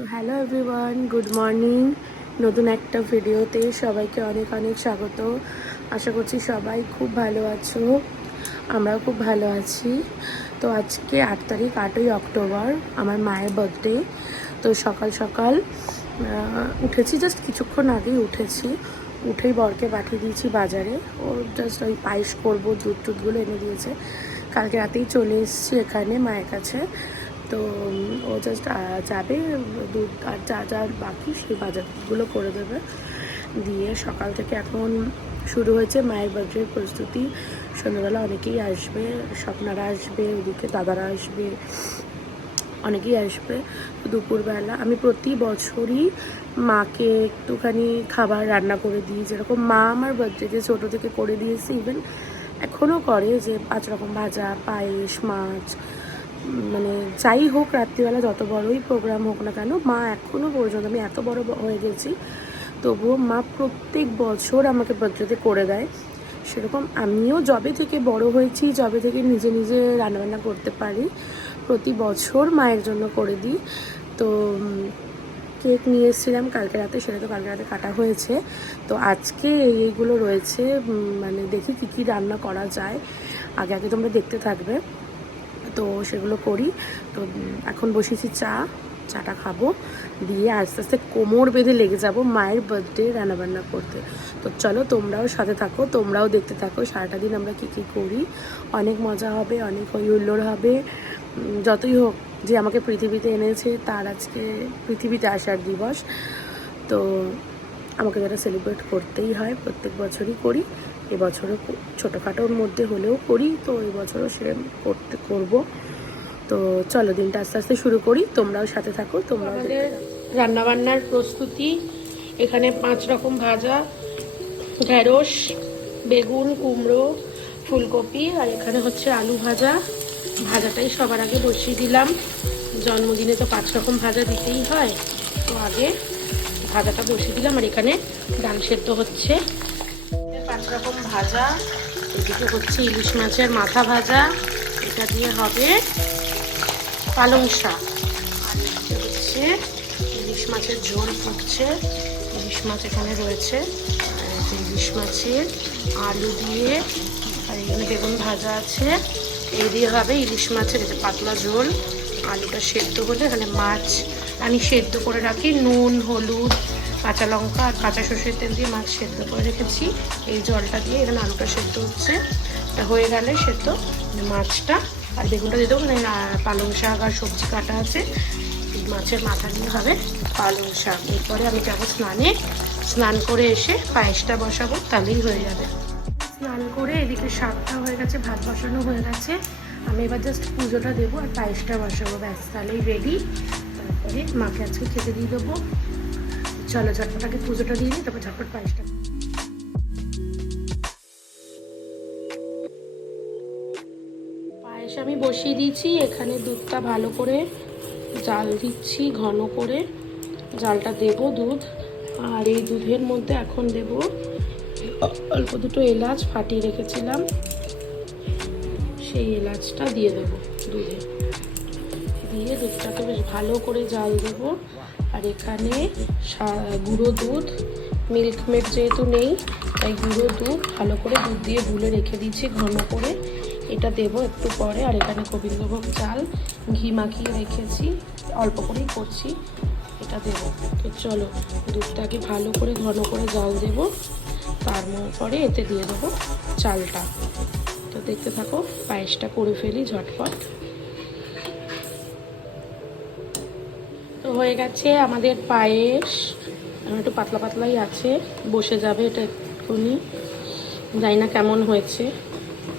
তো hello everyone, good morning. নতুন একটা ভিডিওতে সবাইকে অনেক অনেক স্বাগত। আশা করছি সবাই খুব ভালো আছো, আমরাও খুব ভালো আছি। তো আজকে 8 তারিখ, 8ই অক্টোবর, আমার মায়ের বার্থডে। তো সকাল সকাল উঠেছি, জাস্ট কিছুক্ষণ আগেই উঠেছি। উঠেই বরকে পাঠিয়ে দিয়েছি বাজারে। ও জাস্ট ওই পায়েস করবো, দুধ টুধগুলো এনে দিয়েছে। কালকে রাতেই চলে এসেছি এখানে মায়ের কাছে। তো ও জাস্ট যাবে, দুধ আর যা যা বাকি সেই বাজারগুলো করে দেবে। দিয়ে সকাল থেকে এখন শুরু হয়েছে মায়ের বার্থডের প্রস্তুতি। সন্ধ্যাবেলা অনেকেই আসবে, স্বপ্নারা আসবে, ওদিকে দাদারা আসবে, অনেকেই আসবে। দুপুরবেলা আমি প্রতি বছরই মাকে একটুখানি খাবার রান্না করে দিই, যেরকম মা আমার বার্থডেতে ছোটো থেকে করে দিয়েছে, ইভেন এখনও করে, যে 5 রকম ভাজা, পায়েস, মাছ, মানে যাই হোক, রাত্রিবেলা যত বড়ই প্রোগ্রাম হোক না কেন, মা এখনও পর্যন্ত, আমি এত বড় হয়ে গেছি তবুও মা প্রত্যেক বছর আমাকে বার্থডেতে করে দেয়। সেরকম আমিও যবে থেকে বড় হয়েছি, যবে থেকে নিজে নিজে রান্নাবান্না করতে পারি, প্রতি বছর মায়ের জন্য করে দিই। তো কেক নিয়ে এসেছিলাম কালকে রাতে, সেটা তো কালকে রাতে কাটা হয়েছে। তো আজকে এইগুলো রয়েছে, মানে দেখি কী কী রান্না করা যায়। আগে আগে তোমরা দেখতে থাকবে, তো সেগুলো করি। তো এখন বসেছি চাটা খাবো, দিয়ে আস্তে আস্তে কোমর বেঁধে লেগে যাব মায়ের বার্থডে রান্নাবান্না করতে। তো চলো তোমরাও সাথে থাকো, তোমরাও দেখতে থাকো সারাটা দিন আমরা কী কী করি। অনেক মজা হবে, অনেক হই হুল্লোড় হবে। যতই হোক, যে আমাকে পৃথিবীতে এনেছে তার আজকে পৃথিবীতে আসার দিবস। তো আমাকে যেটা সেলিব্রেট করতেই হয়, প্রত্যেক বছরই করি, এবছরও ছোটোখাটোর মধ্যে হলেও করি, তো এবছরও সেরকম করবো। তো চলো দিনটা আস্তে আস্তে শুরু করি, তোমরাও সাথে থাকো। তোমরা আমাদের রান্নাবান্নার প্রস্তুতি, এখানে 5 রকম ভাজা, ঢেঁড়স, বেগুন, কুমড়ো, ফুলকপি, আর এখানে হচ্ছে আলু ভাজা। ভাজাটাই সবার আগে বসিয়ে দিলাম, জন্মদিনে তো 5 রকম ভাজা দিতেই হয়, তো আগে ভাজাটা বসিয়ে দিলাম। আর এখানে ডাল সেদ্ধ হচ্ছে। 5 রকম ভাজা, এদিকে হচ্ছে ইলিশ মাছের মাথা ভাজা, এটা দিয়ে হবে পালং শাক। আর এদিকে হচ্ছে ইলিশ মাছের ঝোল ফুটছে, ইলিশ মাছ এখানে রয়েছে, ইলিশ মাছের আলু দিয়ে, আর এখানে বেগুন ভাজা আছে। এই দিয়ে হবে ইলিশ মাছের পাতলা ঝোল। আলুটা সেদ্ধ হলে এখানে মাছ আমি সেদ্ধ করে রাখি, নুন, হলুদ, কাঁচা লঙ্কা আর কাঁচা সর্ষের তেল দিয়ে মাছ সেদ্ধ করে রেখেছি। এই জলটা দিয়ে এখানে আলুটা সেদ্ধ হচ্ছে, এটা হয়ে গেলে সেদ্ধ মাছটা আর বেগুনটা দিয়ে দেবো। মানে পালং শাক আর সবজি কাটা আছে, এই মাছের মাথা দিয়ে হবে পালং শাক। এরপরে আমি যাবো স্নান করে এসে পায়েসটা বসাবো, তাহলেই হয়ে যাবে। স্নান করে এদিকে শাকটা হয়ে গেছে, ভাত বসানো হয়ে গেছে, আমি এবার জাস্ট পুজোটা দেবো আর পায়েসটা বসাবো, ব্যাস তাহলেই রেডি। তারপরে মাকে আজকে খেতে দিয়ে দেবো। চলো ঝটপটাকে পুজোটা দিয়ে দিই, তারপর ঝটপট পায়েসটা। পায়েস আমি বসিয়ে দিয়েছি, এখানে দুধটা ভালো করে জাল দিচ্ছি, ঘন করে জালটা দেব দুধ। আর এই দুধের মধ্যে এখন দেব অল্প দুটো এলাচ ফাটিয়ে রেখেছিলাম, সেই এলাচটা দিয়ে দেবো দুধে, দিয়ে দুধটাকে বেশ ভালো করে জাল দেব। আর এখানে গুঁড়ো দুধ, মিল্কমেড যেহেতু নেই তাই গুঁড়ো দুধ ভালো করে দুধ দিয়ে গুলে রেখে দিচ্ছি ঘন করে, এটা দেব একটু পরে। আর এখানে গোবিন্দভোগ চাল ঘি মাখিয়ে রেখেছি, অল্প করেই করছি, এটা দেব। তো চলো দুধটাকে ভালো করে ঘন করে জাল দেব, তারপরে এতে দিয়ে দেবো চালটা। তো দেখতে থাকো, পায়েসটা করে ফেলি ঝটপট। তো হয়ে গেছে আমাদের পায়েস, একটু পাতলা পাতলাই আছে, বসে যাবে এটা এক্ষুনি। জানি না কেমন হয়েছে,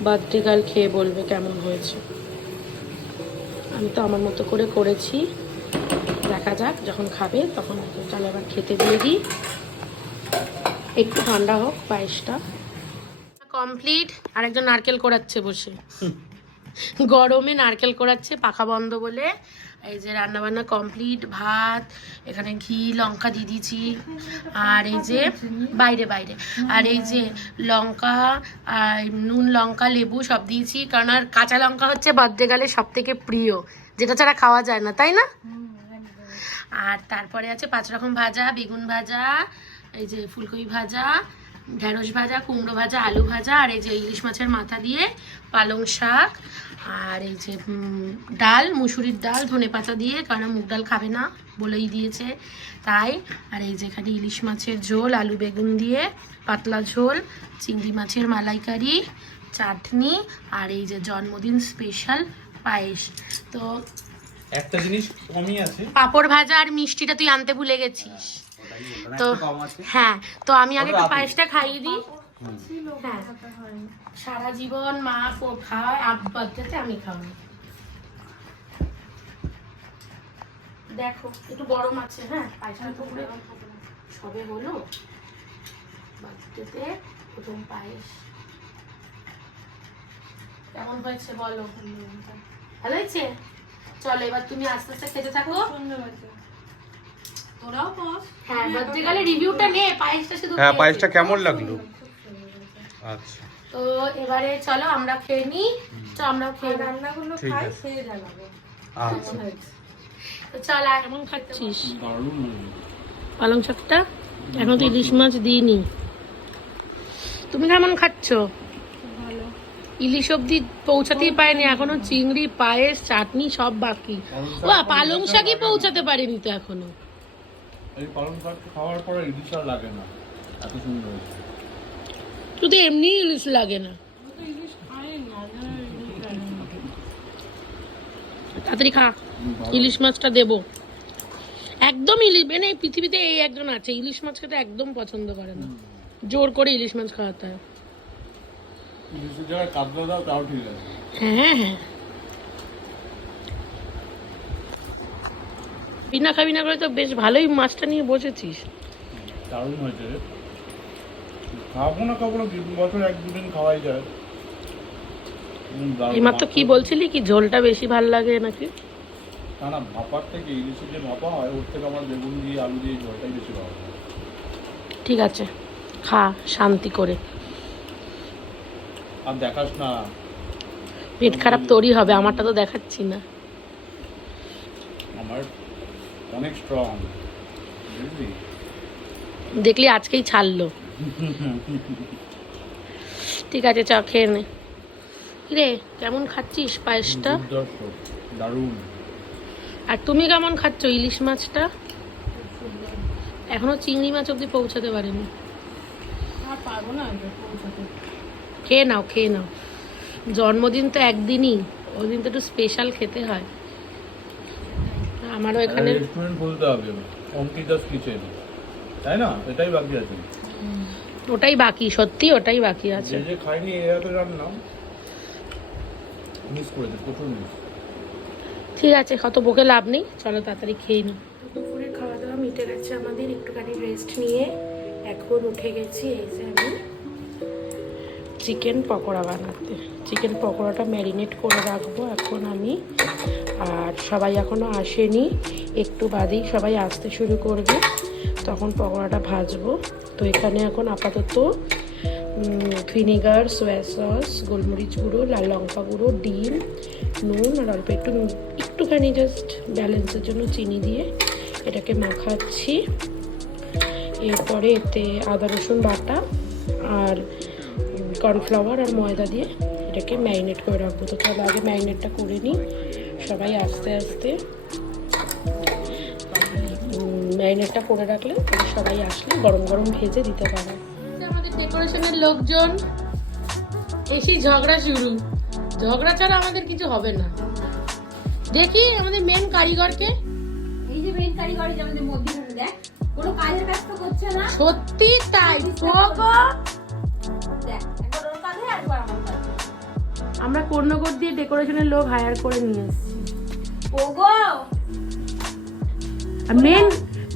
বার্থডে গার্ল খেয়ে বলবে কেমন হয়েছে। আমি তো আমার মতো করে করেছি, দেখা যাক যখন খাবে তখন। চলো এবার খেতে দিয়ে দিই, একটু ঠান্ডা হোক পায়েসটা। কমপ্লিট। আরেকজন নারকেল কোড়াচ্ছে বসে, গরমে নারকেল কোড়াচ্ছে পাখা বন্ধ বলে। এই যে রান্নাবান্না কমপ্লিট, ভাত, এখানে ঘি লঙ্কা দিয়ে দিয়েছি, আর এই যে বাইরে আর এই যে লঙ্কা আর নুন, লঙ্কা, লেবু সব দিয়েছি, কারণ আর কাঁচা লঙ্কা হচ্ছে বার্থডে গার্লের সব থেকে প্রিয়, যেটা ছাড়া খাওয়া যায় না, তাই না? আর তারপরে আছে 5 রকম ভাজা, বেগুন ভাজা, এই যে ফুলকপি ভাজা, ঢেঁড়স ভাজা, কুমড়ো ভাজা, আলু ভাজা, আর এই যে ইলিশ মাছের মাথা দিয়ে পালং শাক, আর এই যে ডাল, মুসুরির ডাল ধনেপাতা দিয়ে, কারণ মুগ ডাল খাবে না বলেই দিয়েছে তাই। আর এই যে এখানে ইলিশ মাছের ঝোল, আলু বেগুন দিয়ে পাতলা ঝোল, চিংড়ি মাছের মালাইকারি, চাটনি, আর এই যে জন্মদিন স্পেশাল পায়েস। তো একটা জিনিস কমই আছে, পাঁপড় ভাজা আর মিষ্টিটা তুই আনতে ভুলে গেছিস। তো হ্যাঁ, তো আমি আগে একটু পায়েসটা খাইয়ে দিই। হ্যাঁ, সারা জীবন মা খাওয়ায়, বাচ্চাতে আমি খাওয়াই। দেখো একটু গরম আছে। হ্যাঁ, পায়েসটা তো পুরো সবে হলো, বাচ্চাতে প্রথম পায়েস। কেমন হয়েছে বলো? ভালো হয়েছে? চলো এবার তুমি আস্তে আস্তে খেতে থাকো। তোরাও বস। হ্যাঁ, বার্থডে গেলে রিভিউটা নে, পায়েসটা শুধু। হ্যাঁ, পায়েসটা কেমন লাগলো? আচ্ছা, তো এবারে চলো আমরা খেয়ে নিই। তো আমরা খেয়ে রান্নাগুলো খাই, খেয়ে জানাবো। আচ্ছা, তো চল। আর কেমন খাচ্ছিস পালং শাকটা? এখন তো ইলিশ মাছ দিইনি। তুমি কেমন খাচ্ছ? ইলিশ অব্দি পৌঁছাতেই পারেনি এখনো, চিংড়ি, পায়েস, চাটনি সব বাকি। ও পালং শাকই পৌঁছাতে পারেনি তো এখনো। এই পালং শাক খাওয়ার পরে ইলিশ আর লাগে না, এত সুন্দর হয়েছে। শুধু এমনি ইলিশ লাগে না, তাড়াতাড়ি খা। ইলিশ মাছটা দেবো একদম। ইলিশ মানে এই পৃথিবীতে এই একজন আছে ইলিশ মাছ খেতে একদম পছন্দ করে না, জোর করে ইলিশ মাছ খাওয়াতে হয়। ইলিশের জায়গায় কাতলা দাও তাও ঠিক আছে। হ্যাঁ হ্যাঁ, বিনা খাবি না করে তো বেশ ভালোই মাছটা নিয়ে বসেছিস। দারুণ হয়েছে রে। খাবো না বছর 1-2 দিন খাওয়াই যায়। এইমাত্র কি বলছিলি, কি ঝোলটা বেশি ভাল লাগে নাকি? না, ভাপার থেকে ইলিশের যে ভাপা হয় ওর থেকে আমার বেগুন দিয়ে আলু দিয়ে ঝোলটাই বেশি ভালো লাগে। ঠিক আছে, খা শান্তি করে। আর দেখাস না, পেট খারাপ তোরই হবে, আমারটা তো দেখাচ্ছি না। আমার অনেক স্ট্রং, বুঝলি? দেখলি আজকেই ছাড়লো। ঠিক আছে, চা খেয়ে নে। রে কেমন খাচ্ছিস পায়েসটা? দারুণ। আর তুমি কেমন খাচ্ছ ইলিশ মাছটা? এখনো চিংড়ি মাছ অব্দি পৌঁছাতে পারেনি। খেয়ে নাও, খেয়ে নাও। জন্মদিন তো একদিনই, ওই দিন তো একটু স্পেশাল খেতে হয়। আমারও এখানে রেস্টুরেন্ট খুলতে হবে, অঙ্কিতাস কিচেন, তাই না? এটাই বাকি আছে। ওটাই বাকি, সত্যি ওটাই বাকি আছে। যে খাইনি এরা তো রান্না মিস করেছে, প্রচুর মিস। ঠিক আছে, কত বকে লাভ নেই, চলো তাড়াতাড়ি খেয়ে নিই। দুপুরে খাওয়া দাওয়া মিটে গেছে আমাদের, একটুখানি রেস্ট নিয়ে এখন উঠে গেছি। এই যে আমি চিকেন পকোড়া বানাতে, চিকেন পকোড়াটা ম্যারিনেট করে রাখবো এখন আমি। আর সবাই এখনও আসেনি, একটু বাদেই সবাই আসতে শুরু করবে, তখন পকোড়াটা ভাজবো। তো এখানে এখন আপাতত ভিনেগার, সোয়া সস, গোলমরিচ গুঁড়ো, লাল লঙ্কা গুঁড়ো, ডিম, নুন আর অল্প একটুখানি জাস্ট ব্যালেন্সের জন্য চিনি দিয়ে এটাকে মাখাচ্ছি। এরপরে এতে আদা রসুন বাটা আর কর্নফ্লাওয়ার আর ময়দা দিয়ে এটাকে ম্যারিনেট করে রাখবো। তো চলো আগে ম্যারিনেটটা করে নিই, সবাই আস্তে আস্তে ম্যারিনেটটা করে রাখলে সবাই আসলে গরম গরম ভেজে দিতে পারে। আমাদের ডেকোরেশনের লোকজন এসেই ঝগড়া শুরু, ঝগড়া ছাড়া আমাদের কিছু হবে না। দেখি আমাদের মেন কারিগরকে, এই যে মেন কারিগর যে আমাদের মধ্যখানে দেখ, কোনো কাজের কাজ তো করছে না। সত্যি তাই গো, দেখ একবার ওর কাজে আর একবার আমার কাজে। আমরা কর্ণগর দিয়ে ডেকোরেশনের লোক হায়ার করে নিয়ে এসেছি। ওগো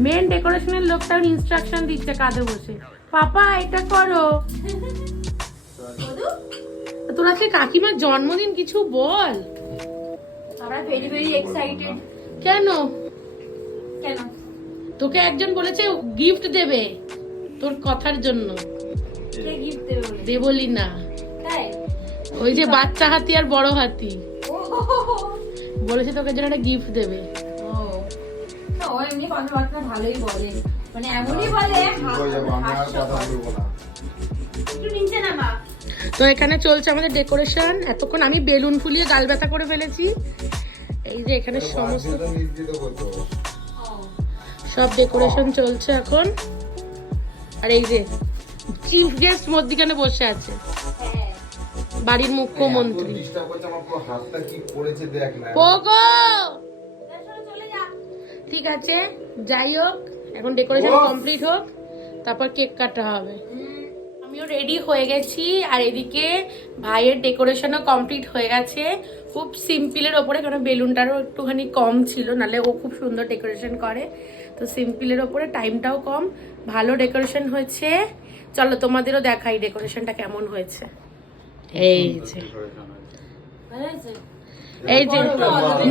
মেন ডেকোরেশনের লোকটা ইনস্ট্রাকশন দিচ্ছে কাঁধে বসে, পাপা এটা করো। তোর আজকে কাকিমার জন্মদিন, কিছু বল। আমরা ভেরি ভেরি এক্সাইটেড। কেন? কেন? তোকে একজন বলেছে গিফট দেবে তোর কথার জন্য। কে গিফট দেবে বলে? দেবলি না, তাই ওই যে বাচ্চা হাতি আর বড় হাতি ও বলেছে তোকে জন্য একটা গিফট দেবে। ও না, ও এমনি কথাবার্তা ভালোই বলে, মানে এমনই বলে একটু নিচে নামা। তো এখানে চলছে আমাদের ডেকোরেশন। এতক্ষণ আমি বেলুন ফুলিয়ে গাল ব্যথা করে ফেলেছি। এই যে এখানে সমস্ত সব ডেকোরেশন চলছে এখন। আর এই যে চিফ গেস্ট মধ্যখানে বসে আছে, বাড়ির মুখ্যমন্ত্রী। পোগো ঠিক আছে, যাই হোক এখন ডেকোরেশন কমপ্লিট হোক, তারপর কেক কাটা হবে। আমিও রেডি হয়ে গেছি, আর এদিকে ভাইয়ের ডেকোরেশনও কমপ্লিট হয়ে গেছে। খুব সিম্পলের ওপরে, কারণ বেলুনটারও একটুখানি কম ছিল, নাহলে ও খুব সুন্দর ডেকোরেশন করে। তো সিম্পলের ওপরে, টাইমটাও কম, ভালো ডেকোরেশন হয়েছে। চলো তোমাদেরও দেখাই ডেকোরেশনটা কেমন হয়েছে। এই যে এই যে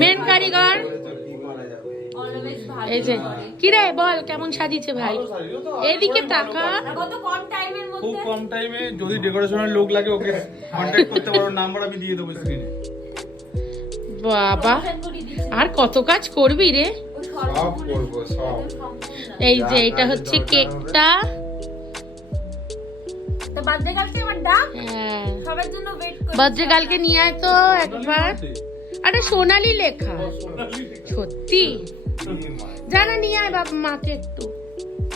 মেন কারিগর, এই যে কি রে বল কেমন সাজিয়েছে ভাই, এদিকে টাকা। কত কম টাইমের খুব মধ্যে, কম টাইমে যদি ডেকোরেশনের লোক লাগে ওকে কন্টাক্ট করতে পারো, নাম্বার আমি দিয়ে দেবো স্ক্রিনে। বাবা আর কত কাজ করবি রে। সব করবো সব। এই যে এটা হচ্ছে কেকটা। তো বার্থডে কালকে আমার ডাক, হ্যাঁ সবার জন্য ওয়েট করি। বার্থডে কালকে নিয়ে আয় তো একবার। আরে সোনালি লেখা, সত্যি জানা, নিয়ে আয় বাবা মাকে একটু।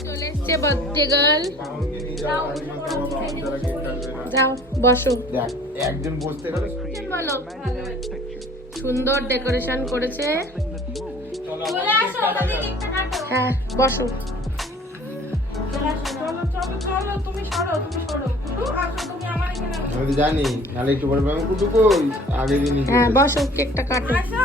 চলে এসছে বার্থডে গার্ল, যাও বসো। দেখ একজন বসতে গেলে বলো, সুন্দর ডেকোরেশন করেছে। চলে আসো, ওখানে কেকটা কাটো। হ্যাঁ বসো। আমি তো জানি, নাহলে একটু পরে আমি কুটু কই আগে দিনই হ্যাঁ বসো, কেকটা কাটো। আসো।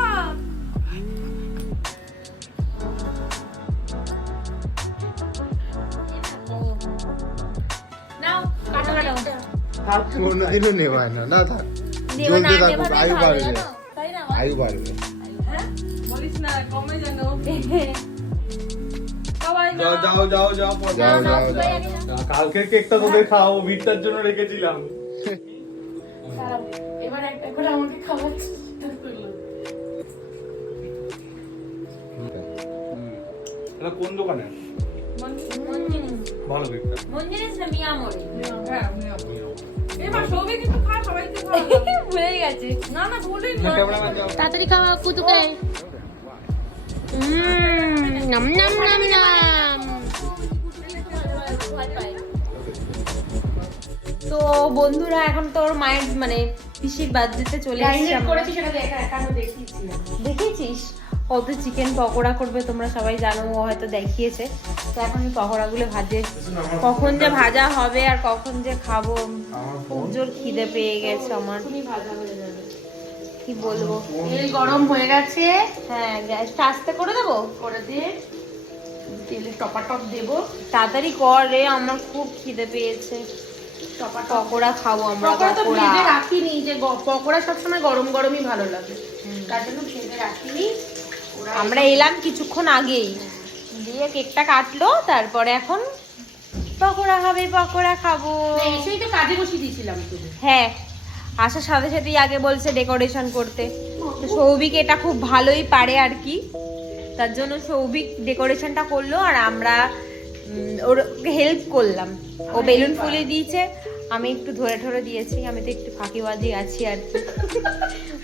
নাও, কাটো কাটো। কোনোদিনও নেওয়া না, না থাক নেবা না, চলতে নেবা থাকুক, না, আয়ু ভালো বাড়বে, জানো? তাই না? আয়ু বাড়বে। সবাই যাও যাও যাও যাও যাও যাও সবাই যাও আগে নাও। কালকের কেকটা তোদের খাওয়াবো, ভিড়টার জন্য রেখেছিলাম। এবার একটা করে আমাকে খাওয়াচ্ছে। এটা কোন দোকানে? ভালো কেকটা। মঞ্জিরিস না মিয়া মোড়ে? এবার সবাই কিন্তু খায়, সবাইকে খাওয়া ভুলে গেছে। না না ভুলিনি। ক্যামেরাম্যান যাও। তাড়াতাড়ি খাওয়া কুতুকে। নাম নাম নাম নাম। তো বন্ধুরা এখন তোর মায়ের মানে পিসির বার্থডেতে চলে এসেছি আমরা। করেছি সেটা দেখা এখনো দেখিয়েছি। দেখেছিস কত চিকেন পকোড়া করবে তোমরা সবাই জানো, ও হয়তো দেখিয়েছে। তো এখন এই পকোড়াগুলো ভাজে, কখন যে ভাজা হবে আর কখন যে খাবো, খুব জোর খিদে পেয়ে গেছে আমার। কি বলবো, তেল গরম হয়ে গেছে, হ্যাঁ গ্যাসটা আস্তে করে দেবো। করে দিয়ে তেলে টপাটপ দেবো। তাড়াতাড়ি কর রে, আমার খুব খিদে পেয়েছে। পকোড়া খাবো আমরা, পকোড়া তো পকোড়া। ভেজে রাখিনি, যে পকোড়া সবসময় গরম গরমই ভালো লাগে, তার জন্য ভেজে রাখিনি। আমরা এলাম কিছুক্ষণ আগেই, দিয়ে কেকটা কাটলো, তারপরে এখন পকোড়া হবে, পকোড়া খাবো। এসেই তো কাজে বসিয়ে দিয়েছিলাম শুধু। হ্যাঁ, আসার সাথে সাথেই আগে বলছে ডেকোরেশন করতে। তো সৌভিক এটা খুব ভালোই পারে আর কি, তার জন্য সৌভিক ডেকোরেশনটা করলো, আর আমরা ওর হেল্প করলাম। ও বেলুন ফুলিয়ে দিয়েছে, আমি একটু ধরে ধরে দিয়েছি, আমি তো একটু ফাঁকিবাজি আছি আর কি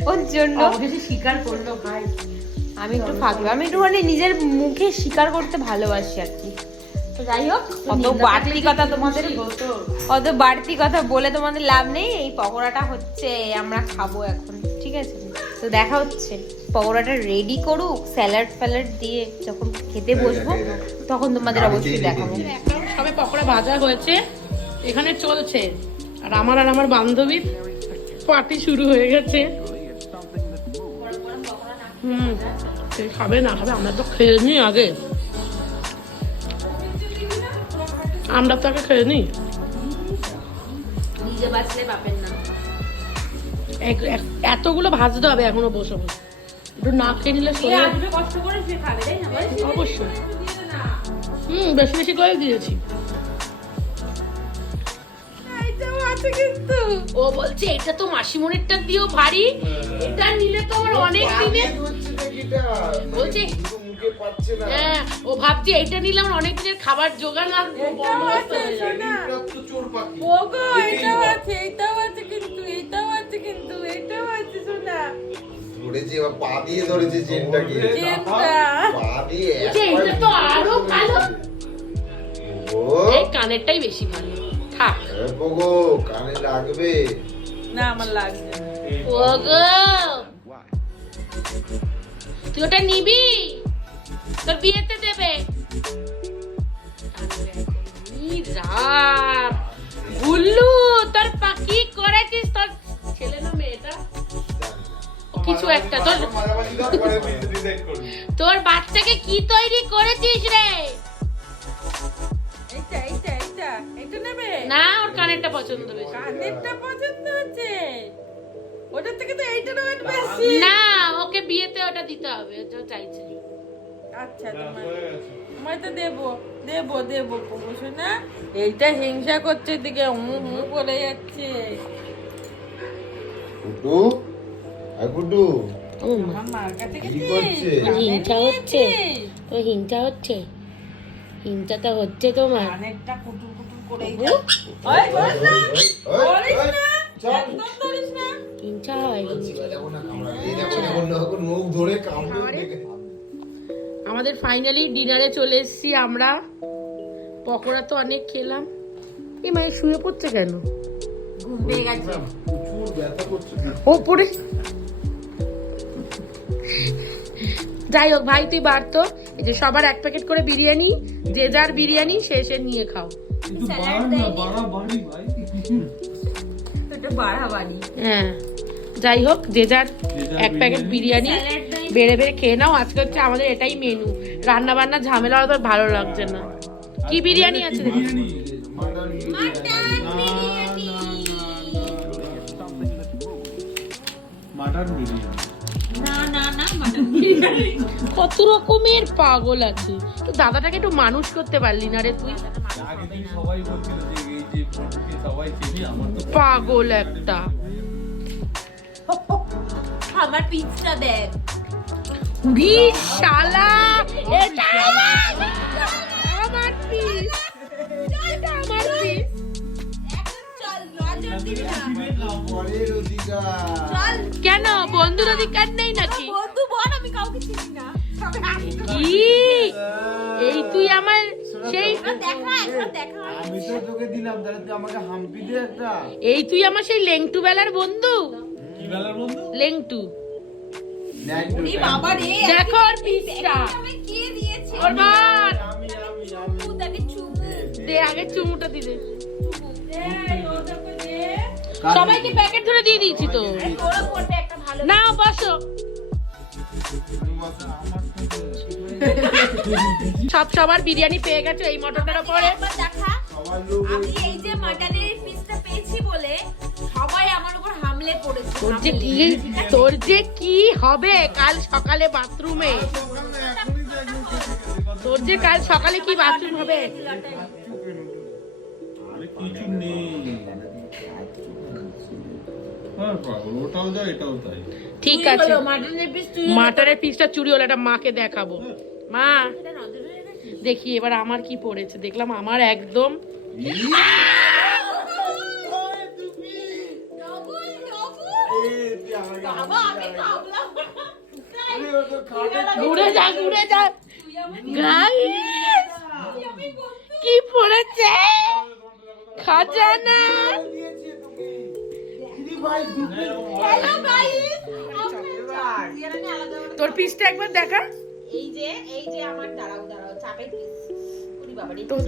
ওর জন্য। অবশ্যই স্বীকার করলো ভাই, আমি একটু আমি একটুখানি নিজের মুখে স্বীকার করতে ভালোবাসি আর কি। তো যাই হোক, অত বাড়তি কথা তোমাদের, অত বাড়তি কথা বলে তোমাদের লাভ নেই। এই পকোড়াটা হচ্ছে আমরা খাবো এখন, ঠিক আছে? তো দেখা হচ্ছে, পকোড়াটা রেডি করুক, স্যালাড ফ্যালাড দিয়ে যখন খেতে বসবো তখন তোমাদের অবশ্যই দেখাবো। সবে পকোড়া ভাজা হয়েছে, এখানে চলছে। আর আমার বান্ধবীর পার্টি শুরু হয়ে গেছে। সে খাবে না খাবে, আমরা তো খেয়ে নিই আগে, আমরা তো আগে খেয়ে নিই। নিজে বাঁচলে বাপের না। এতগুলো ভাজতে হবে এখনো বসে বসে, একটু না খেয়ে নিলে শরীরে আসবে কষ্ট করে সে খাবে, তাই না? অবশ্যই। বেশি বেশি করে দিয়েছি। এইটাও আছে কিন্তু। ও বলছে এটা তো মাসিমণিরটা দিয়েও ভারী, এটা নিলে তো আমার অনেক দিনে। বলছে দিকে পাচ্ছে না। হ্যাঁ ও ভাবছি এইটা নিলাম অনেক দিনের খাবার জোগাড় না এটাও আছে সোনা প্রাপ্ত চোর পাখি। ওগো এটাও আছে কিন্তু এটাও আছে সোনা ধরেছে এবার পা দিয়ে ধরেছে চেনটাকে। চেনটা পা দিয়ে যে এটা তো আরো ভালো। ও এই কানেরটাই বেশি ভালো থাক। বগো কানে লাগবে। না আমার লাগছে না ওগো তুই ওটা নিবি তোর বিয়েতে দেবে। রাম গুল্লু তোর পাখি করেছিস তোর ছেলে না মেয়েটা কিছু একটা তোর তোর বাচ্চাকে কি তৈরি করেছিস রে? এইটা নেবে না ওর কানেরটা পছন্দ বেশি। কানেরটা পছন্দ হচ্ছে ওটার থেকে তো এইটার ওয়েট বেশি না ওকে বিয়েতে ওটা দিতে হবে যা চাইছে। আচ্ছা তোমায় তো দেবো প্রমোশন না এইটা হিংসা করছে দিকে বলে যাচ্ছে কুটু আর কুটু ও মা আমার মার কাছে কি গেছিস? করছে? হিংসা হচ্ছে তো হিংসা হচ্ছে হিংসাটা হচ্ছে তোমার। কানেরটা কুটুর করেই ও, ওই বস না ওই, ধরিস ওই, না চল। একদম ধরিস না হিংসা হয় মুখ ধরে কামড়ে দেখে আমাদের ফাইনালি ডিনারে চলে এসেছি আমরা। পকোড়া তো অনেক খেলাম। এই মায়ের শুয়ে পড়ছে কেন? ঘুম পেয়ে গেছে প্রচুর ব্যথা করছে। ওপরে যাই হোক ভাই তুই বাড়তো এই যে সবার এক প্যাকেট করে বিরিয়ানি যে যার বিরিয়ানি শেষে নিয়ে খাও। এটা বাড়াবাড়ি হ্যাঁ যাই হোক যে যার এক প্যাকেট বিরিয়ানি বেড়ে বেড়ে খেয়ে নাও। আজকে হচ্ছে আমাদের এটাই মেনু। রান্না বান্না ঝামেলা তো ভালো লাগছে না। কি বিরিয়ানি আছে দেখি? মাটন বিরিয়ানি কত রকমের পাগল আছে। তো দাদাটাকে একটু মানুষ করতে পারলি না রে তুই? আগের দিন সবাই বলছিল যে এই যে ফটোকে সবাই চিনি আমার তো পাগল একটা। আমার পিৎজা দেখ উড়ি শালা এটা আমার পিস এটা আমার পিস। চল নজর দিবি না পরের অধিকার। কেন বন্ধুর অধিকার নেই নাকি? বন্ধু বল আমি কাউকে চিনি না কি এই তুই আমার সেই দেখা একবার দেখা আমি তো তোকে দিলাম তাহলে তুই আমাকে হাম্পি দে একটা। এই তুই আমার সেই লেংটু বেলার বন্ধু কি বেলার বন্ধু লেংটু। এই বাবা রে দেখো ওর পিসটা আমি কে দিয়েছে ওর বার আমি তাকে চুপ দে আগে চুমুটা দি দে। এই ওটাকে দে সবাইকে প্যাকেট ধরে দিয়ে দিয়েছি তো। তোরা করবে একটা ভালো না বসো সবার বিরিয়ানি পেয়ে গেছো এই মটনটার উপরে। একবার দেখা সবার লোক আমি এই যে মাটনের পিসটা পেয়েছি বলে সবাই আমার উপর হামলে পড়েছে তোর যে কি হবে কাল সকালে বাথরুমে? তোর যে কাল সকালে কি বাথরুম হবে? আরে কিছু নেই হ্যাঁ পাগল ওটাও যায় এটাও তাই ঠিক আছে মাটনের পিস তুই মাটনের পিসটা চুরি হলো এটা মাকে দেখাবো। মা দেখি এবার আমার কি পড়েছে। দেখলাম আমার একদম ঘুরে যা গাইস কি পড়েছে খাজানা। তোর পিসটা একবার দেখা। এই যে আমার দাঁড়াও চাপের পিস ওরে বাবা রে তোর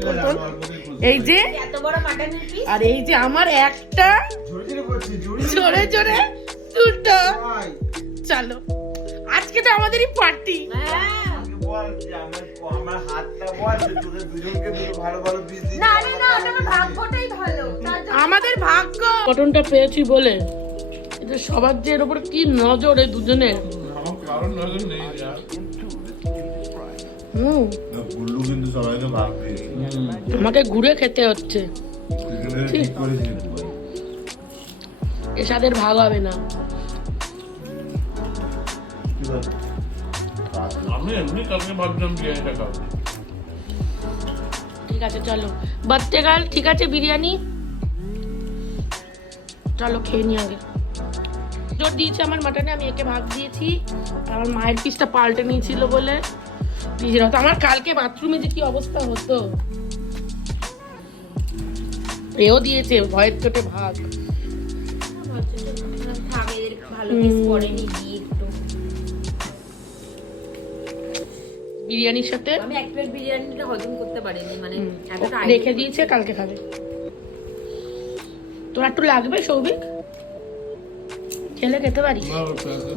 এই যে এত বড় মাটনের পিস আর এই যে আমার একটা জোরে জোরে করছি জোরে জোরে দুটো। ভাই চলো আজকে তো আমাদেরই পার্টি। আমাকে বল যে আমার হাতটা বল যে তোদের দুজনকে দুটো ভালো ভালো পিস দিই। না ওটা আমার ভাগ্যটাই ভালো তার জন্য আমাদের ভাগ্য কটনটা পেয়েছি বলে এটা সবার যে এর উপর কি নজর এই দুজনের। আমার কারণ নজর নেই যা গুল্লু কিন্তু সবাইকে ভাগ দিয়েছে আমাকে ঘুরে খেতে হচ্ছে। ঠিক করেছে এসাদের ভাগ হবে না। কি বল? আমি আমি এমনি কালকে ভাবছিলাম বিরিয়ানিটা খাবো। ঠিক আছে চলো বার্থডে গার্ল, ঠিক আছে বিরিয়ানি চলো খেয়ে নি আগে। জোর দিয়েছে আমার মাটনে, আমি একে ভাগ দিয়েছি, আমার মায়ের পিসটা পাল্টে নিয়েছিল বলে নিজের হতো। আমার কালকে বাথরুমে যে কি অবস্থা হতো, এও দিয়েছে ভয়ের চোটে ভাগ। থাক, এদের ভালো পিস করেনি দিয়ে একটু। বিরিয়ানির সাথে আমি এক প্লেট বিরিয়ানিটা হজম করতে পারিনি, মানে এতটা রেখে দিয়েছে, কালকে খাবে। তোর একটু লাগবে সৌভিক, খেলে খেতে পারিস। না, ওটা আছে।